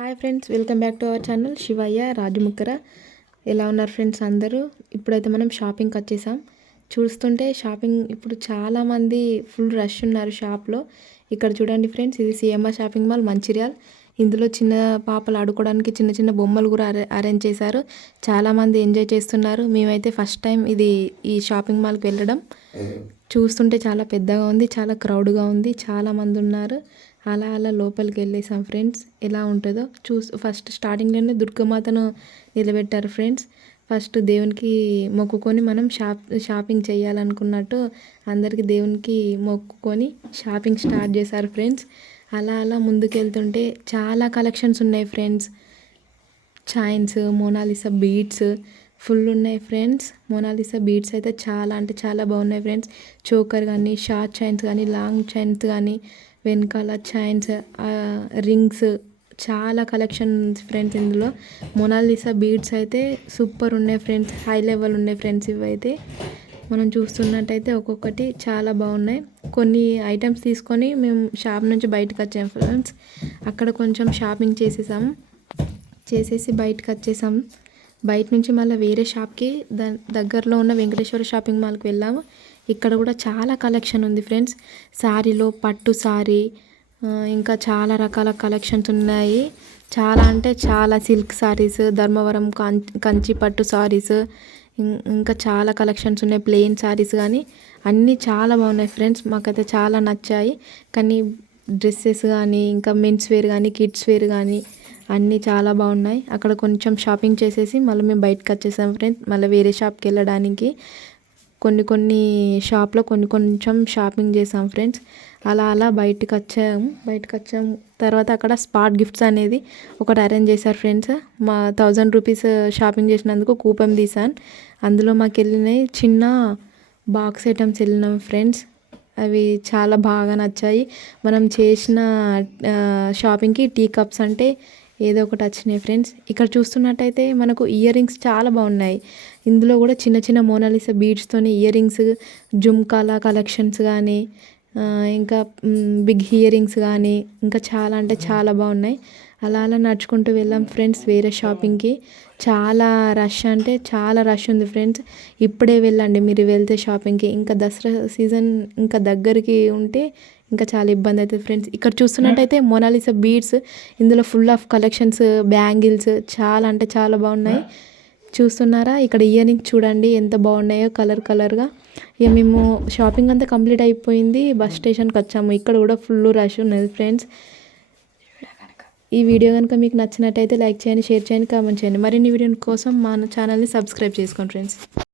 Hi friends, welcome back to our channel Shivayya Rajamukkara. ఎలా ఉన్నారు friends అందరూ? ఇప్పుడైతే మనం షాపింగ్కి వచ్చేసాం. చూస్తుంటే షాపింగ్ ఇప్పుడు చాలామంది ఫుల్ రష్ ఉన్నారు షాప్లో. ఇక్కడ చూడండి ఫ్రెండ్స్, ఇది సిఎంఆర్ షాపింగ్ మాల్ మంచిర్యాల్. ఇందులో చిన్న పాపలు ఆడుకోవడానికి చిన్న చిన్న బొమ్మలు కూడా అరేంజ్ చేశారు. చాలామంది ఎంజాయ్ చేస్తున్నారు. మేమైతే ఫస్ట్ టైం ఈ షాపింగ్ మాల్కి వెళ్ళడం. చూస్తుంటే చాలా పెద్దగా ఉంది, చాలా క్రౌడ్గా ఉంది, చాలామంది ఉన్నారు. అలా లోపలికి వెళ్ళేసాం ఫ్రెండ్స్. ఎలా ఉంటుందో ఫస్ట్ స్టార్టింగ్లోనే దుర్గమాతను నిలబెట్టారు ఫ్రెండ్స్. ఫస్ట్ దేవునికి మొక్కుకొని మనం షాపింగ్ చేయాలనుకున్నట్టు అందరికీ దేవునికి మొక్కుకొని షాపింగ్ స్టార్ట్ చేశారు ఫ్రెండ్స్. అలా ముందుకెళ్తుంటే చాలా కలెక్షన్స్ ఉన్నాయి friends. Chains, Mona Lisa beads full ఉన్నాయి ఫ్రెండ్స్. మోనాలిసా బీడ్స్ అయితే చాలా అంటే చాలా బాగున్నాయి ఫ్రెండ్స్. చోకర్ కానీ, షార్ట్ చైన్స్ కానీ, లాంగ్ చైన్స్ కానీ, వెనకాల చైన్స్, రింగ్స్, చాలా కలెక్షన్స్ ఫ్రెండ్స్. ఇందులో మోనాలిసా బీడ్స్ అయితే సూపర్ ఉన్నాయి ఫ్రెండ్స్. హై లెవెల్ ఉన్నాయి ఫ్రెండ్స్. ఇవైతే మనం చూస్తున్నట్టయితే ఒక్కొక్కటి చాలా బాగున్నాయి. కొన్ని ఐటమ్స్ తీసుకొని మేము షాప్ నుంచి బయటకు వచ్చాము ఫ్రెండ్స్. అక్కడ కొంచెం షాపింగ్ చేసేసి బయటకు వచ్చేసాం. బయట నుంచి మళ్ళీ వేరే షాప్కి దగ్గరలో ఉన్న వెంకటేశ్వర షాపింగ్ మాల్కి వెళ్ళాము. ఇక్కడ కూడా చాలా కలెక్షన్ ఉంది ఫ్రెండ్స్. శారీలో పట్టు శారీ, ఇంకా చాలా రకాల కలెక్షన్స్ ఉన్నాయి. చాలా అంటే చాలా సిల్క్ శారీస్, ధర్మవరం కంచి పట్టు శారీస్, ఇంకా చాలా కలెక్షన్స్ ఉన్నాయి. ప్లెయిన్ శారీస్ కానీ అన్నీ చాలా బాగున్నాయి ఫ్రెండ్స్. మాకైతే చాలా నచ్చాయి. కానీ డ్రెస్సెస్ కానీ, ఇంకా మెన్స్ వేర్ కానీ, కిడ్స్ వేర్ కానీ అన్నీ చాలా బాగున్నాయి. అక్కడ కొంచెం షాపింగ్ చేసేసి మళ్ళీ మేము బయటకు వచ్చేసాం ఫ్రెండ్స్. మళ్ళీ వేరే షాప్కి వెళ్ళడానికి కొన్ని షాప్లో కొంచెం షాపింగ్ చేసాం ఫ్రెండ్స్. అలా బయటకు వచ్చాం తర్వాత అక్కడ స్పాట్ గిఫ్ట్స్ అనేది ఒకటి అరేంజ్ చేశారు ఫ్రెండ్స్. మా 1000 రూపీస్ షాపింగ్ చేసినందుకు కూపన్ తీసాను. అందులో మాకు వెళ్ళినాయి చిన్న బాక్స్ ఐటమ్స్ వెళ్ళినాం ఫ్రెండ్స్. అవి చాలా బాగా నచ్చాయి. మనం చేసిన షాపింగ్కి టీ కప్స్ అంటే ఏదో ఒకటి వచ్చినాయి ఫ్రెండ్స్. ఇక్కడ చూస్తున్నట్టయితే మనకు ఇయర్ రింగ్స్ చాలా బాగున్నాయి. ఇందులో కూడా చిన్న చిన్న మోనాలిసా బీడ్స్తోని ఇయర్ రింగ్స్, జుమ్కాల కలెక్షన్స్ కానీ, ఇంకా బిగ్ ఇయర్ రింగ్స్ కానీ, ఇంకా చాలా అంటే చాలా బాగున్నాయి. అలా నడుచుకుంటూ వెళ్ళాం ఫ్రెండ్స్ వేరే షాపింగ్కి. చాలా రష్ అంటే చాలా రష్ ఉంది ఫ్రెండ్స్. ఇప్పుడే వెళ్ళండి మీరు వెళ్తే షాపింగ్కి. ఇంకా దసరా సీజన్ ఇంకా దగ్గరికి ఉంటే ఇంకా చాలా ఇబ్బంది అవుతుంది ఫ్రెండ్స్. ఇక్కడ చూస్తున్నట్టయితే మోనాలిసా బీడ్స్, ఇందులో ఫుల్ ఆఫ్ కలెక్షన్స్, బ్యాంగిల్స్ చాలా అంటే చాలా బాగున్నాయి. చూస్తున్నారా? ఇక్కడ ఇయర్ రింగ్స్ చూడండి ఎంత బాగున్నాయో కలర్గా. ఇక మేము షాపింగ్ అంతా కంప్లీట్ అయిపోయింది. బస్ స్టేషన్కి వచ్చాము. ఇక్కడ కూడా ఫుల్ రష్ ఉన్నది ఫ్రెండ్స్. ఈ వీడియో కనుక మీకు నచ్చినట్టయితే లైక్ చేయండి, షేర్ చేయండి, కామెంట్ చేయండి. మరిన్ని వీడియో కోసం మా ఛానల్ని సబ్స్క్రైబ్ చేసుకోండి ఫ్రెండ్స్.